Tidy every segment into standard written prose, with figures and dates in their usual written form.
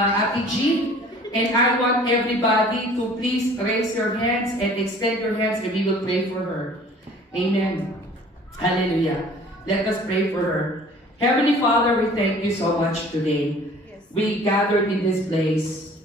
Ate G. And I want everybody to please raise your hands and extend your hands and we will pray for her. Amen. Hallelujah. Let us pray for her. Heavenly Father, we thank you so much today. We gathered in this place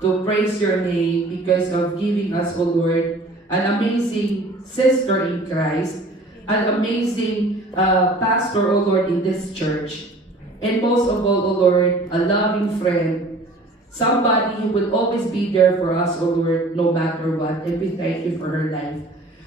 to praise your name because of giving us, O Lord, an amazing sister in Christ, an amazing pastor, O Lord, in this church. And most of all, O Lord, a loving friend, somebody who will always be there for us, O Lord, no matter what. And we thank you for her life.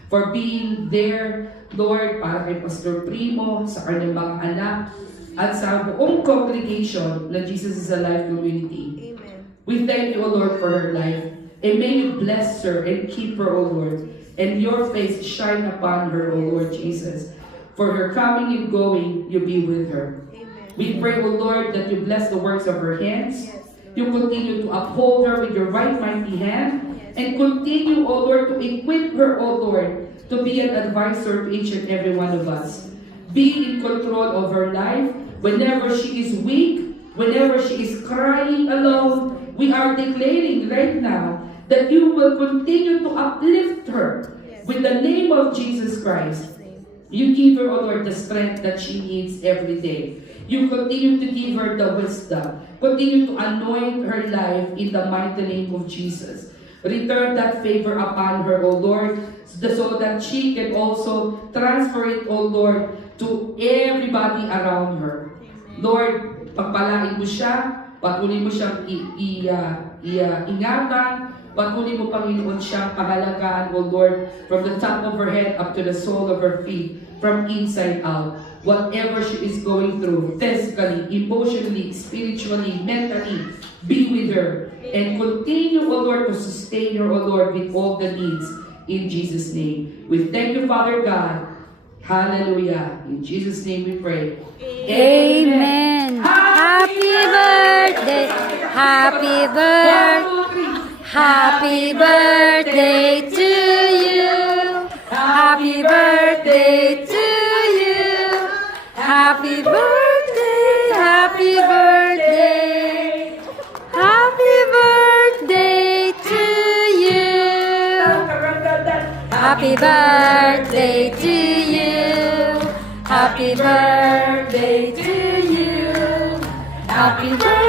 For being there, Lord, para kay Pastor Primo, sa kanyang mga anak, at sa buong congregation na Jesus is Alive community. Amen. We thank you, O Lord, for her life. And may you bless her and keep her, O Lord. And your face shine upon her, O Lord Jesus. For her coming and going, you be with her. Amen. We pray, O Lord, that you bless the works of her hands. Yes, Lord. You continue to uphold her with your right mighty hand. Yes. And continue, O Lord, to equip her, O Lord, to be an advisor to each and every one of us. Be in control of her life. Whenever she is weak, whenever she is crying alone, we are declaring right now that you will continue to uplift her with the name of Jesus Christ. You give her, O Lord, the strength that she needs every day. You continue to give her the wisdom. Continue to anoint her life in the mighty name of Jesus. Return that favor upon her, O Lord, so that she can also transfer it, O Lord, to everybody around her. Lord, pagpalain mo siya, patuloy mo siyang ingatan, patuloy mo, Panginoon, siyang pangalagaan, O Lord, from the top of her head up to the sole of her feet, from inside out. Whatever she is going through, physically, emotionally, spiritually, mentally, be with her. And continue, O Lord, to sustain her, O Lord, with all the needs. In Jesus' name. We thank you, Father God. Hallelujah. In Jesus' name we pray. Amen. Happy birthday. Happy birthday. Happy birthday to you. Happy birthday to you. Happy birthday. Happy birthday. Happy birthday to you. Happy birthday to you. Happy birthday to you. Happy birthday.